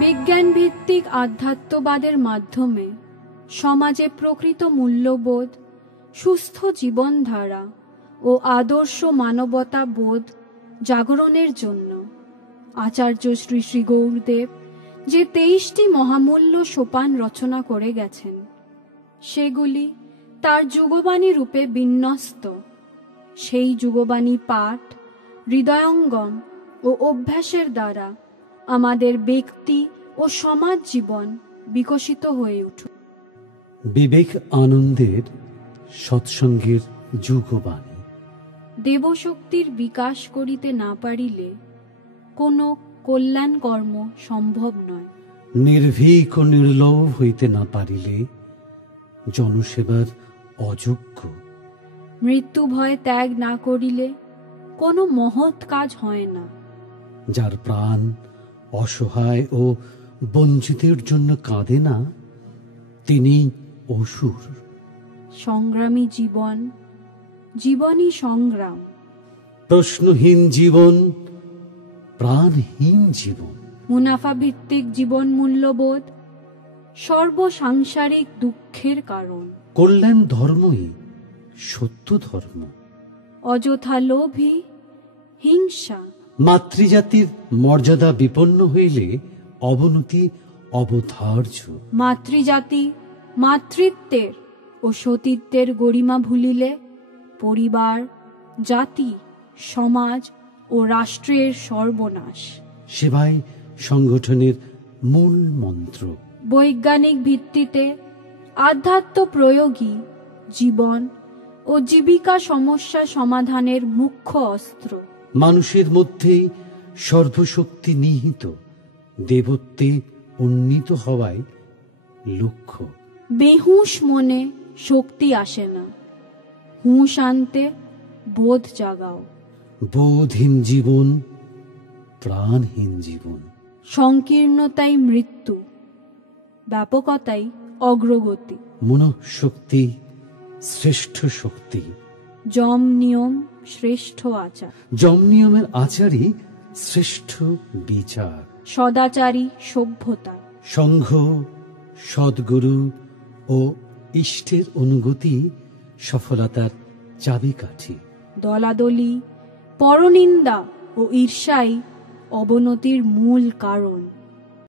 বিজ্ঞান ভিত্তিক আধ্যাত্মবাদের মাধ্যমে সমাজে প্রকৃত মূল্যবোধ, সুস্থ জীবনধারা ও আদর্শ মানবতা বোধ জাগরণের জন্য আচার্য শ্রী শ্রী গৌরদেব যে 23টি মহামূল্য সোপান রচনা করে গেছেন, সেগুলি তার যুগবাণী রূপে বিন্যস্ত। সেই যুগবাণী পাঠ, হৃদয়ঙ্গম ও অভ্যাসের দ্বারা আমাদের ব্যক্তি ও সমাজ জীবন বিকশিত হয়ে উঠুক। বিবেক আনন্দের সৎসঙ্গের যুগবাণী। দেবশক্তির বিকাশ করিতে না পারিলে কোনো কল্যাণ কর্ম সম্ভব নয়। নির্ভীক ও নির্লোভ হইতে না পারিলে জনসেবার অযোগ্য। মৃত্যু ভয় ত্যাগ না করিলে কোনো মহৎ কাজ হয় না। যার প্রাণ অসহায় ও বঞ্চিতের জন্য কাঁদে না, তিনি অসুর। সংগ্রামী জীবন, জীবনই সংগ্রাম। প্রশ্নহীন জীবন, প্রাণহীন জীবন। মুনাফা ভিত্তিক জীবন মূল্যবোধ সর্বসাংসারিক দুঃখের কারণ। কল্যাণ ধর্মই সত্য ধর্ম। অযথা লোভী, হিংসা। মাতৃজাতির মর্যাদা বিপন্ন হইলে অবনতি অবধার্য। মাতৃজাতি মাতৃত্বের ও সতীত্বের গরিমা ভুলিলে পরিবার, জাতি, সমাজ ও রাষ্ট্রের সর্বনাশ। সেবাই সংগঠনের মূল মন্ত্র। বৈজ্ঞানিক ভিত্তিতে আধ্যাত্ম প্রয়োগী জীবন ও জীবিকা সমস্যা সমাধানের মুখ্য অস্ত্র। মানুষের মধ্যেই সর্বশক্তি নিহিত, দেবত্বে উন্নীত হওয়ায় লক্ষ্য। বেহুঁশ মনে শক্তি আসে না, হুঁশ আনতে বোধ জাগাও। বোধহীন জীবন প্রাণহীন জীবন। সংকীর্ণতাই মৃত্যু, ব্যাপকতাই অগ্রগতি। মনঃশক্তি শ্রেষ্ঠ শক্তি। যম নিয়ম শ্রেষ্ঠ আচার। যম নিয়মের আচারই শ্রেষ্ঠ বিচার। সদাচারী সভ্যতা। সংঘ, সদ্গুরু ও ইষ্টের অনুগতি সফলতার চাবিকাঠি। দলাদলি, পরনিন্দা ও ঈর্ষাই অবনতির মূল কারণ।